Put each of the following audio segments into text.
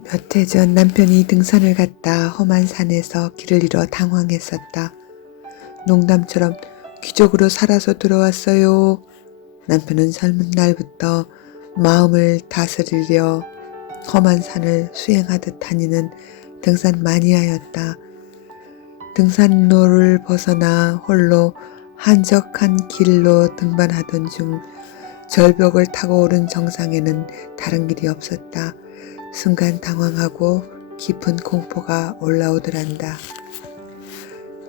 몇 해 전 남편이 등산을 갔다 험한 산에서 길을 잃어 당황했었다. 농담처럼 기적으로 살아서 돌아왔어요. 남편은 젊은 날부터 마음을 다스리려 험한 산을 수행하듯 다니는 등산 마니아였다. 등산로를 벗어나 홀로 한적한 길로 등반하던 중 절벽을 타고 오른 정상에는 다른 길이 없었다. 순간 당황하고 깊은 공포가 올라오더란다.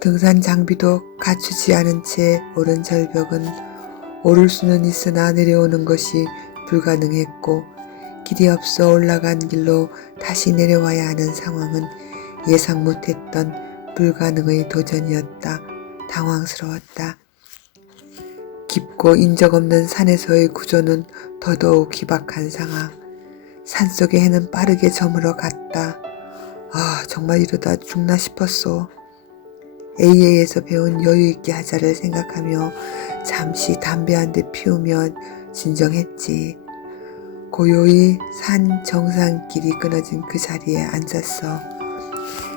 등산 장비도 갖추지 않은 채 오른 절벽은 오를 수는 있으나 내려오는 것이 불가능했고 길이 없어 올라간 길로 다시 내려와야 하는 상황은 예상 못했던 불가능의 도전이었다. 당황스러웠다. 깊고 인적 없는 산에서의 구조는 더더욱 기박한 상황. 산속의 해는 빠르게 저물어 갔다. 아, 정말 이러다 죽나 싶었소. AA에서 배운 여유있게 하자를 생각하며 잠시 담배 한 대 피우며 진정했지. 고요히 산 정상길이 끊어진 그 자리에 앉았어.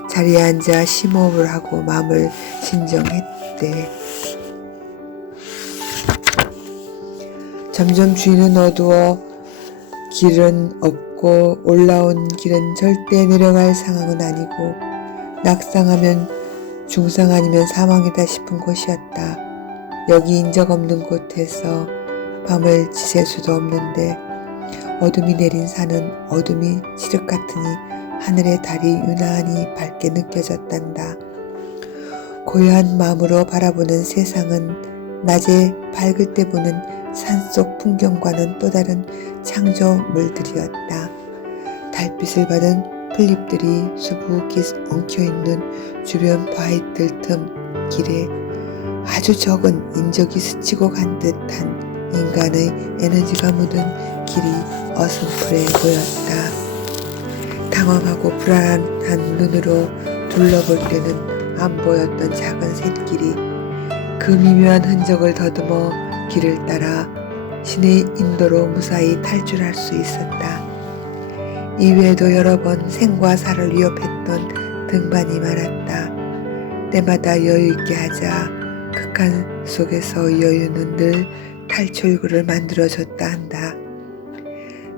자리에 앉아 심호흡을 하고 마음을 진정했대. 점점 주위는 어두워 길은 없고 올라온 길은 절대 내려갈 상황은 아니고 낙상하면 중상 아니면 사망이다 싶은 곳이었다. 여기 인적 없는 곳에서 밤을 지샐 수도 없는데 어둠이 내린 산은 어둠이 칠흑 같으니 하늘의 달이 유난히 밝게 느껴졌단다. 고요한 마음으로 바라보는 세상은 낮에 밝을 때 보는 산속 풍경과는 또 다른 창조물들이었다. 달빛을 받은 풀잎들이 수북히 엉켜있는 주변 바위들 틈 길에 아주 적은 인적이 스치고 간 듯한 인간의 에너지가 묻은 길이 어슴푸레 보였다. 당황하고 불안한 눈으로 둘러볼 때는 안 보였던 작은 샛길이 그 미묘한 흔적을 더듬어 길을 따라 신의 인도로 무사히 탈출할 수 있었다. 이외에도 여러 번 생과 사를 위협했던 등반이 많았다. 때마다 여유있게 하자 극한 속에서 여유는 늘 탈출구를 만들어줬다 한다.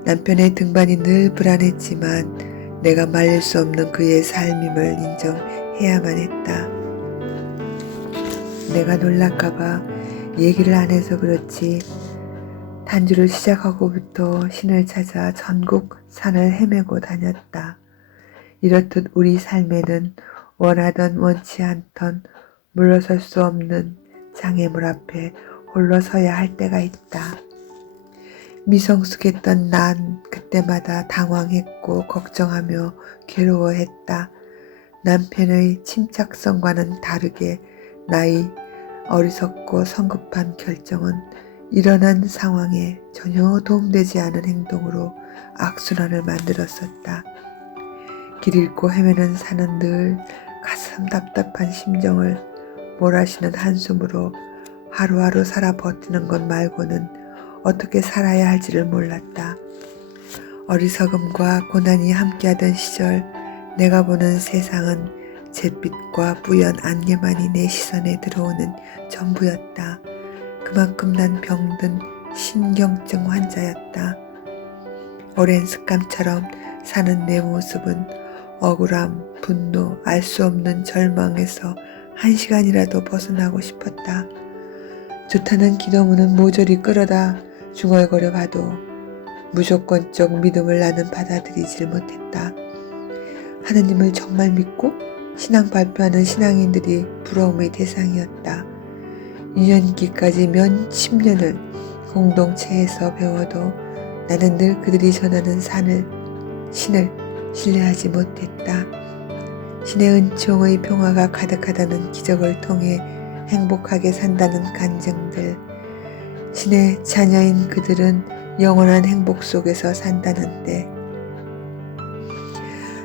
남편의 등반이 늘 불안했지만 내가 말릴 수 없는 그의 삶임을 인정해야만 했다. 내가 놀랄까봐 얘기를 안 해서 그렇지 단주를 시작하고부터 신을 찾아 전국 산을 헤매고 다녔다. 이렇듯 우리 삶에는 원하던 원치 않던 물러설 수 없는 장애물 앞에 홀로 서야 할 때가 있다. 미성숙했던 난 그때마다 당황했고 걱정하며 괴로워했다. 남편의 침착성과는 다르게 나의 어리석고 성급한 결정은 일어난 상황에 전혀 도움되지 않은 행동으로 악순환을 만들었었다. 길 잃고 헤매는 산은 늘 가슴 답답한 심정을 몰아쉬는 한숨으로 하루하루 살아 버티는 것 말고는 어떻게 살아야 할지를 몰랐다. 어리석음과 고난이 함께하던 시절 내가 보는 세상은 잿빛과 뿌연 안개만이 내 시선에 들어오는 전부였다. 그만큼 난 병든 신경증 환자였다. 오랜 습관처럼 사는 내 모습은 억울함, 분노, 알 수 없는 절망에서 한 시간이라도 벗어나고 싶었다. 좋다는 기도문은 모조리 끌어다 중얼거려 봐도 무조건적 믿음을 나는 받아들이질 못했다. 하느님을 정말 믿고 신앙 발표하는 신앙인들이 부러움의 대상이었다. 유년기까지 몇 10년을 공동체에서 배워도 나는 늘 그들이 전하는 신을 신뢰하지 못했다. 신의 은총의 평화가 가득하다는 기적을 통해 행복하게 산다는 간증들, 신의 자녀인 그들은 영원한 행복 속에서 산다는데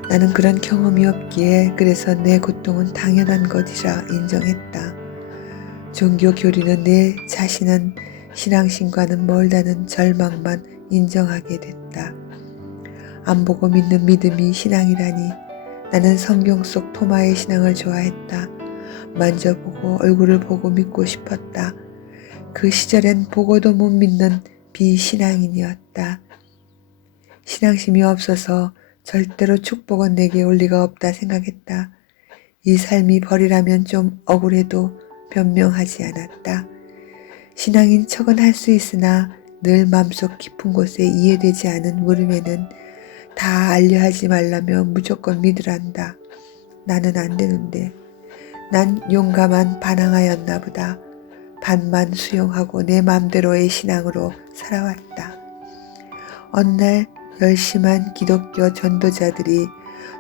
나는 그런 경험이 없기에 그래서 내 고통은 당연한 것이라 인정했다. 종교 교리는 내 자신은 신앙심과는 멀다는 절망만 인정하게 됐다. 안 보고 믿는 믿음이 신앙이라니. 나는 성경 속 토마의 신앙을 좋아했다. 만져보고 얼굴을 보고 믿고 싶었다. 그 시절엔 보고도 못 믿는 비신앙인이었다. 신앙심이 없어서 절대로 축복은 내게 올 리가 없다 생각했다. 이 삶이 벌이라면 좀 억울해도 변명하지 않았다. 신앙인 척은 할 수 있으나 늘 맘속 깊은 곳에 이해되지 않은 물음에는 다 알려하지 말라며 무조건 믿으란다. 나는 안 되는데. 난 용감한 반항아였나 보다. 반만 수용하고 내 맘대로의 신앙으로 살아왔다. 어느 날 열심한 기독교 전도자들이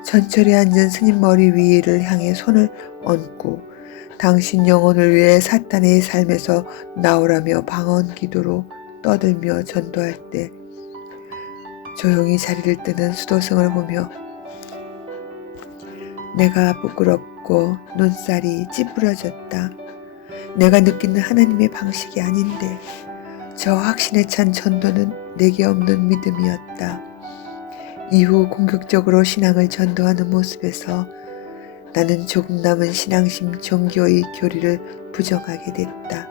전철에 앉은 스님 머리 위를 향해 손을 얹고 당신 영혼을 위해 사탄의 삶에서 나오라며 방언 기도로 떠들며 전도할 때 조용히 자리를 뜨는 수도승을 보며 내가 부끄럽고 눈살이 찌푸려졌다. 내가 느끼는 하나님의 방식이 아닌데 저 확신에 찬 전도는 내게 없는 믿음이었다. 이후 공격적으로 신앙을 전도하는 모습에서 나는 조금 남은 신앙심 종교의 교리를 부정하게 됐다.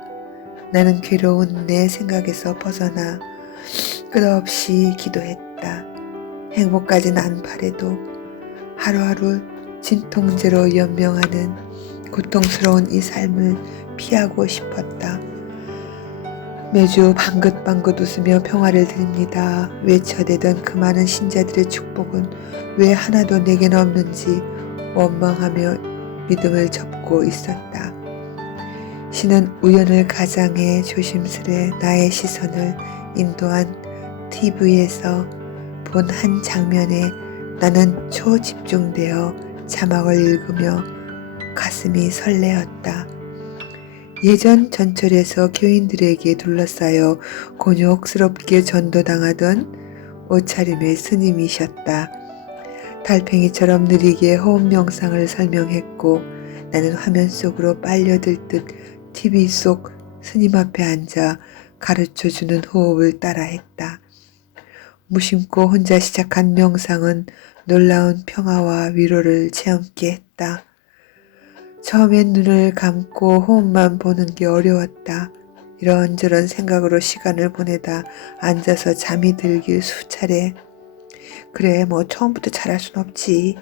나는 괴로운 내 생각에서 벗어나 끝없이 기도했다. 행복까지는 안 바래도 하루하루 진통제로 연명하는 고통스러운 이 삶을 피하고 싶었다. 매주 방긋방긋 웃으며 평화를 드립니다. 외쳐대던 그 많은 신자들의 축복은 왜 하나도 내게는 없는지 원망하며 믿음을 접고 있었다. 신은 우연을 가장해 조심스레 나의 시선을 인도한 TV에서 본 한 장면에 나는 초집중되어 자막을 읽으며 가슴이 설레었다. 예전 전철에서 교인들에게 둘러싸여 곤욕스럽게 전도당하던 옷차림의 스님이셨다. 달팽이처럼 느리게 호흡 명상을 설명했고 나는 화면 속으로 빨려들 듯 TV 속 스님 앞에 앉아 가르쳐주는 호흡을 따라했다. 무심코 혼자 시작한 명상은 놀라운 평화와 위로를 체험케 했다. 처음엔 눈을 감고 호흡만 보는 게 어려웠다. 이런저런 생각으로 시간을 보내다 앉아서 잠이 들길 수차례. 그래 뭐 처음부터 잘할 순 없지.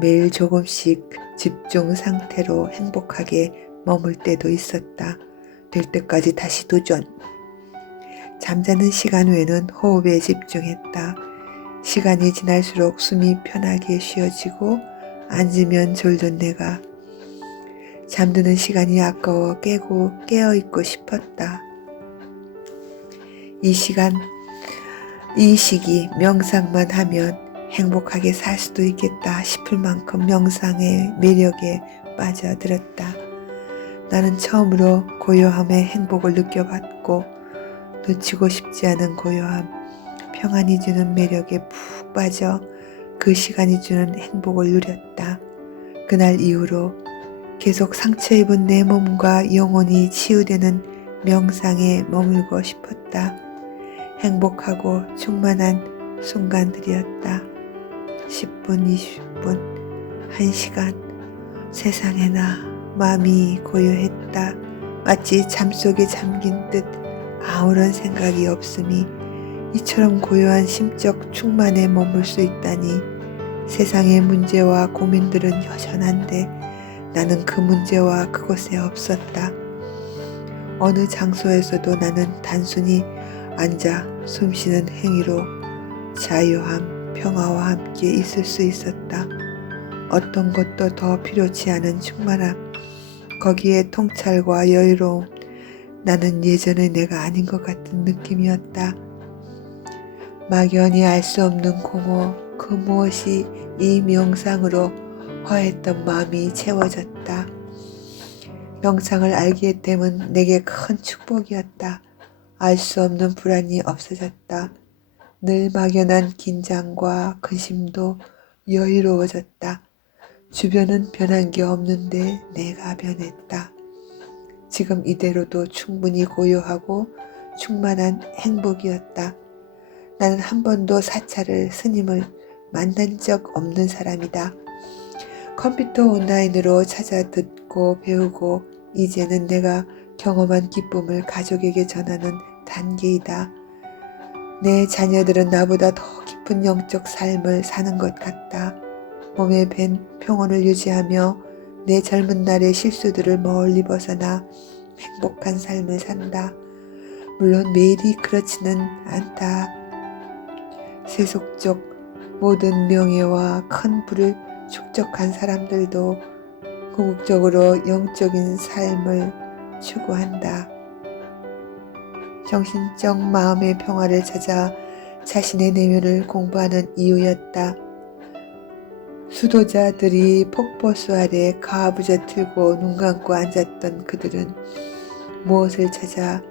매일 조금씩 집중 상태로 행복하게 머물 때도 있었다. 될 때까지 다시 도전. 잠자는 시간 외에는 호흡에 집중했다. 시간이 지날수록 숨이 편하게 쉬어지고 앉으면 졸던 내가 잠드는 시간이 아까워 깨어있고 싶었다. 이 시기 명상만 하면 행복하게 살 수도 있겠다 싶을 만큼 명상의 매력에 빠져들었다. 나는 처음으로 고요함의 행복을 느껴봤고 놓치고 싶지 않은 고요함, 평안이 주는 매력에 푹 빠져 그 시간이 주는 행복을 누렸다. 그날 이후로 계속 상처 입은 내 몸과 영혼이 치유되는 명상에 머물고 싶었다. 행복하고 충만한 순간들이었다. 10분, 20분, 1시간. 세상에나 마음이 고요했다. 마치 잠속에 잠긴 듯 아무런 생각이 없음이 이처럼 고요한 심적 충만에 머물 수 있다니. 세상의 문제와 고민들은 여전한데 나는 그 문제와 그곳에 없었다. 어느 장소에서도 나는 단순히 앉아 숨쉬는 행위로 자유함, 평화와 함께 있을 수 있었다. 어떤 것도 더 필요치 않은 충만함, 거기에 통찰과 여유로움, 나는 예전의 내가 아닌 것 같은 느낌이었다. 막연히 알 수 없는 공허, 그 무엇이 이 명상으로 허했던 마음이 채워졌다. 명상을 알게 됨은 내게 큰 축복이었다. 알 수 없는 불안이 없어졌다. 늘 막연한 긴장과 근심도 여유로워졌다. 주변은 변한 게 없는데 내가 변했다. 지금 이대로도 충분히 고요하고 충만한 행복이었다. 나는 한 번도 사찰을 스님을 만난 적 없는 사람이다. 컴퓨터 온라인으로 찾아 듣고 배우고 이제는 내가 경험한 기쁨을 가족에게 전하는 단계이다. 내 자녀들은 나보다 더 깊은 영적 삶을 사는 것 같다. 몸에 밴 평온을 유지하며 내 젊은 날의 실수들을 멀리 벗어나 행복한 삶을 산다. 물론 매일이 그렇지는 않다. 세속적 모든 명예와 큰 부를 축적한 사람들도 궁극적으로 영적인 삶을 추구한다. 정신적 마음의 평화를 찾아 자신의 내면을 공부하는 이유였다. 수도자들이 폭포수 아래 가부좌 틀고 눈 감고 앉았던 그들은 무엇을 찾아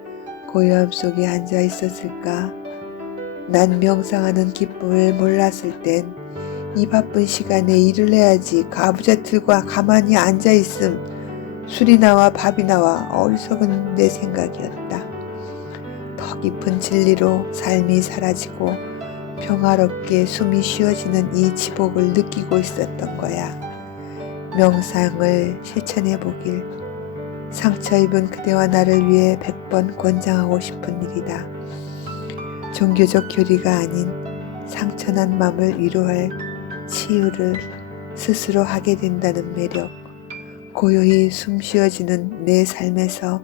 고요함 속에 앉아 있었을까? 난 명상하는 기쁨을 몰랐을 땐 이 바쁜 시간에 일을 해야지 가부좌 틀고 가만히 앉아 있음 술이 나와 밥이 나와 어리석은 내 생각이었다. 더 깊은 진리로 삶이 사라지고 평화롭게 숨이 쉬어지는 이 지복을 느끼고 있었던 거야. 명상을 실천해 보길 상처 입은 그대와 나를 위해 100번 권장하고 싶은 일이다. 종교적 교리가 아닌 상처난 마음을 위로할 치유를 스스로 하게 된다는 매력, 고요히 숨 쉬어지는 내 삶에서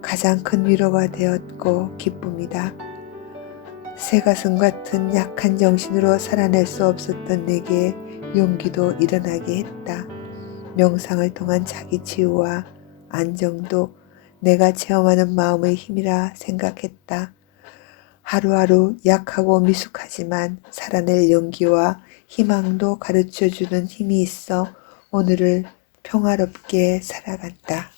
가장 큰 위로가 되었고 기쁨이다. 새가슴 같은 약한 정신으로 살아낼 수 없었던 내게 용기도 일어나게 했다. 명상을 통한 자기 치유와 안정도 내가 체험하는 마음의 힘이라 생각했다. 하루하루 약하고 미숙하지만 살아낼 용기와 희망도 가르쳐주는 힘이 있어 오늘을 평화롭게 살아간다.